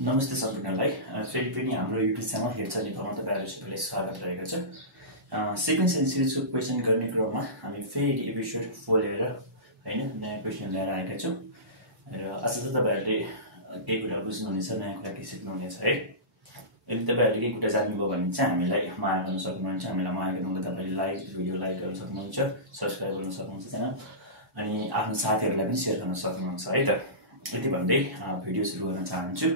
नमस्ते सम्पूर्णलाई फेरि पनि हाम्रो युट्युब च्यानल हेर्छ नेपालमा तपाईहरु सबैलाई स्वागत रहेको छ। सिक्वेन्स एन्ड सिरिजको क्वेशन गर्ने क्रममा हामी फेरि एपिसोड 4 लिएर हैन नयाँ क्वेशन लिएर आएका छौं र आशा छ तपाईहरुले केही कुरा बुझ्नुहुनेछ, नयाँ कुरा के सिक्नुहुनेछ है। यदि तपाईहरुले केही कुरा जान्नुभयो भने चाहिँ हामीलाई माया गर्न सक्नुहुन्छ। हामीलाई माया गर्नुको तपाईले भिडियो लाइक गर्न सक्नुहुन्छ, सब्स्क्राइब गर्न सक्नुहुन्छ च्यानल अनि आफ्नो साथीहरुलाई पनि शेयर गर्न सक्नुहुन्छ है त। यति भन्दै भिडियो सुरु गर्न चाहन्छु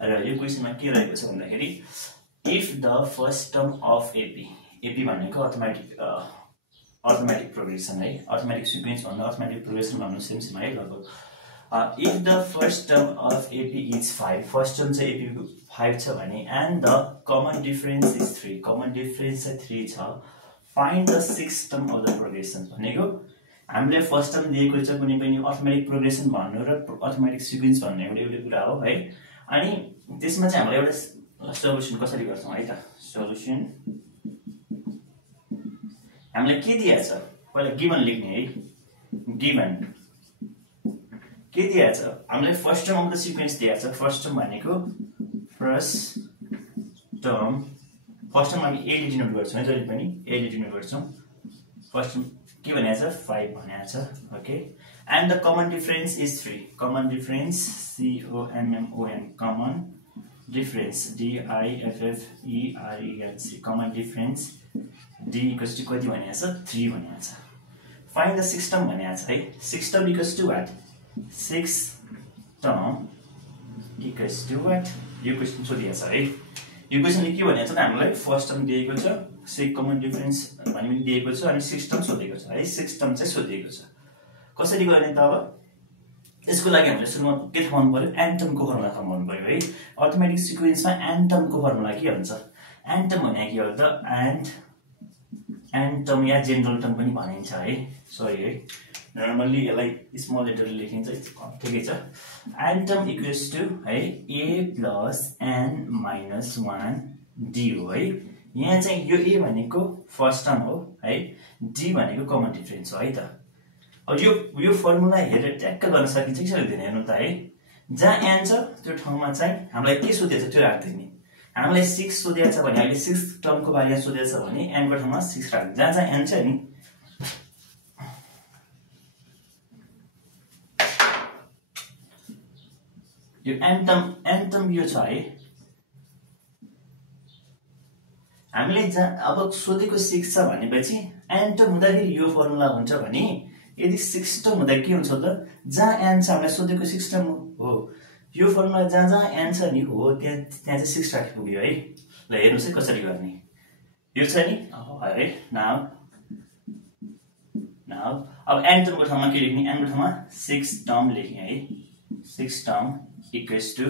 र यो क्वेशनमा के रहेको छ भन्दाखेरि if the first term of AP भनेको अर्थमेटिक प्रोग्रेसन है, अर्थमेटिक सिक्वेन्स भन्दा अर्थमेटिक प्रोग्रेसन भन्नु सेम सेम है लगभग। If the first term of AP is 5, first term चाहिँ एपी को 5 छ भने and the common difference is 3, common difference चाहिँ 3 छ, find the sixth term of the progression भनेको हामीले फर्स्ट टर्म दिएको छ कुनै पनि अर्थमेटिक प्रोग्रेसन भन्नु र अर्थमेटिक सिक्वेन्स भन्ने एउटा कुरा हो है। अनि त्यसमा चाहिँ हामीले एउटा सोलुसन कसरी गर्छौं है त। सोलुसन हामीले के दिएको छ पहिला गिवन लेख्ने है। गिवन के दिएको छ हामीले first term of the sequence दिएको छ। फर्स्ट टर्म भनेको फर्स्ट टर्म हामी a ले डिनोट गर्छौं है, जहिले पनि a ले डिनोट गर्छौं। फर्स्ट टर्म के भनेको छ 5 भनेको छ okay. And the common difference is 3, common difference COMMON common difference DIFFERENC common difference D equals to कति भनेको छ 3 भनेको छ। फाइन्ड द सिक्स्थ टर्म भनेको छ है। Sixth term equals to what, sixth term equals to what, यो question सोधिएको छ है। यो क्वेशनले के भनेको छ त हामीलाई फर्स्ट टर्म दिएको छ, सिक्स कमन डिफरेन्स भन्ने पनि दिएको छ अनि सिक्स्थ टर्म सोधेको छ है। सिक्स्थ टर्म चाहिँ सोधेको छ। कसरी गर्ने त अब यसको लागि हामीले सुरुमा के थाहा हुनु पर्यो, एन्टमको फर्मुला थाहा हुनु पर्यो है। अर्थमेटिक सिक्वेन्समा एन्टमको फर्मुला के हुन्छ, एन्टम भनेको के हो त एन्टम या जेनरल टर्म पनि भनिन्छ है। सरी है, नर्मली यसलाई स्मल लेटरले लेखिन्छ ठिकै छ। एन्टम इक्वल्स टु है a plus n minus 1 d हो है। यहाँ चाहिँ यो a भनेको फर्स्ट टर्म हो है, d भनेको कमन डिफरेन्स हो है त। अब यो फर्मुला हेरेर ट्याक्क गर्न सकिन्छ कि सक्दैन हेर्नु त है। जहाँ n छ त्यो ठाउँमा चाहिँ हामीलाई के सोधेको छ त्यो राख्दिने। हामीलाई 6 सोधेको छ भने अहिले 6th टर्मको बारेमा सोधेको छ भने n को ठाउँमा 6 राख्दिने। जहाँ n छ नि यो एन्टम यो छ है। हामीले अब सोधेको 6 छ भनेपछि एन्टम हुँदाखेरि यो फर्मुला हुन्छ भने यदि 6 टर्म हुँदा के हुन्छ त, जहाँ n छ हामीलाई सोधेको 6 टर्म हो, यो फर्मुला जहाँ n छ नि हो त्यहाँ चाहिँ 6 राखि पुग्यो है। ल हेर्नुस् है कसरी गर्ने। यो छ नि है, नाउ अब n टर्मको ठाउँमा के लेख्ने, n को ठाउँमा 6 टर्म लेख्ने है। 6 टर्म इक्वल्स टु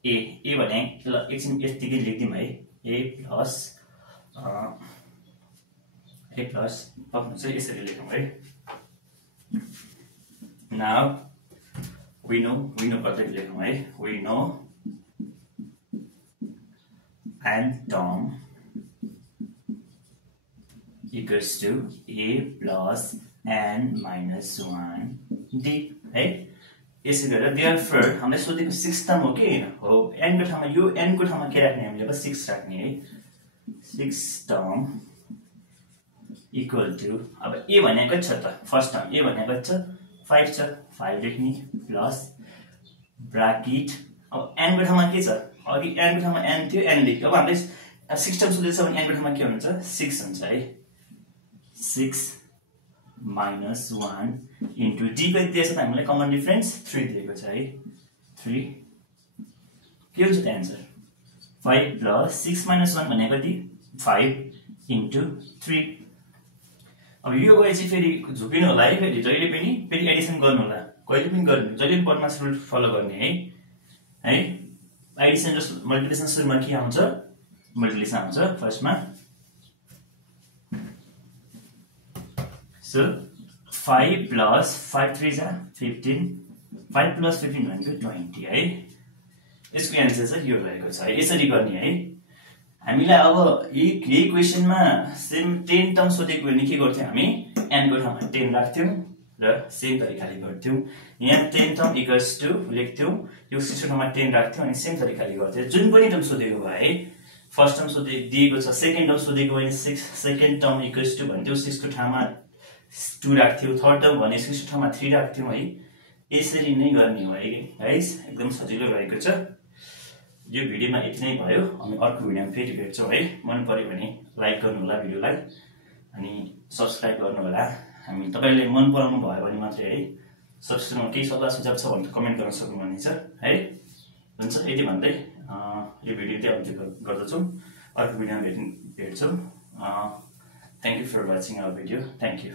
a भने ल एकछिन यतिकै लेख्दिम है। a प्लस पक्नु चाहिँ यसरी लेखौँ है। नाउ वी नो गर्दै लेखौँ है। We know nth term equals to a plus n minus 1 d है। यसै गरेर देयरफोर हामीलाई सोधेको 6 टर्म हो कि हैन हो, n को ठाउँमा यो n को ठाउँमा के राख्ने हामीले अब 6 राख्ने है। 6 टर्म इक्वल टु अब a भनेको छ त फर्स्ट टर्म a भनेको छ 5 छ, 5 लेख्ने प्लस ब्राकेट अब n को ठाउँमा के छ, अघि n को ठाउँमा n थियो n लेख्यो। अब हामीले 6 टर्म सोधेछ भने n को ठाउँमा के हुन्छ 6 हुन्छ है। 6 माइनस 1 इन्टु d कति दिएको छ त हामीलाई कमन डिफरेन्स 3 दिएको छ है। 3 के हुन्छ त एन्सर 5 प्लस 6 माइनस 1 भनेको कति 5 इन्टु 3। अब यो गए चाहिँ फेरि झुकिनु होला है, फेरि एडिसन गर्नु होला, कहिले पनि गर्नु, जहिले पनि पदमास रुल फलो गर्ने है। एडिसन र मल्टिप्लिकेसन सुरुमा के आउँछ, मल्टिप्लिकेसन आउँछ फर्स्टमा। So 5 plus 5 3 जा 15, 5 plus 15 भनेको 20 है। यसको एन्सर चाहिँ यो रहेको छ है। यसरी गर्ने है। हामीलाई अब यही क्वेशनमा सेम 10 टर्म सोधेको भने के गर्थ्यौं हामी n को ठाउँमा 10 राख्थ्यौं र सेम तरिकाले गर्थ्यौं यहाँ 10 टर्म इक्वल्स टु लेख्थ्यौं यो 6 ठाउँमा 10 राख्थ्यौं अनि सेम तरिकाले गर्थ्यौं जुन पनि टर्म सोधेको भए फर्स्ट टर्म दिएको छ सेकेन्ड टर्म सोधेको भने 6 सेकेन्ड टर्म इक्वल्स टु भन्थ्यौं 6 को ठाउँमा 2 राख्थ्यौं थर्ड टर्म भने 6 को ठाउँमा 3 राख्थ्यौं है यसरी नै गर्ने हो है गाइस एकदम सजिलो रहेको छ यो भिडियोमा यति नै भयो अनि अर्को भिडियोमा फेरि भेट्छौं है मन पर्यो भने लाइक गर्नु होला भिडियोलाई अनि सब्स्क्राइब गर्नु होला हामी तपाईले मन पराउनु भयो भने मात्रै है सब्स्क्राइबमा केही सल्लाह सुझाव छ भने कमेन्ट गर्न सक्नुहुनेछ है हुन्छ यति भन्दै यो भिडियो चाहिँ अन्त्य गर्दछौं अर्को भिडियोमा भेट्छौं thank you for watching our video thank you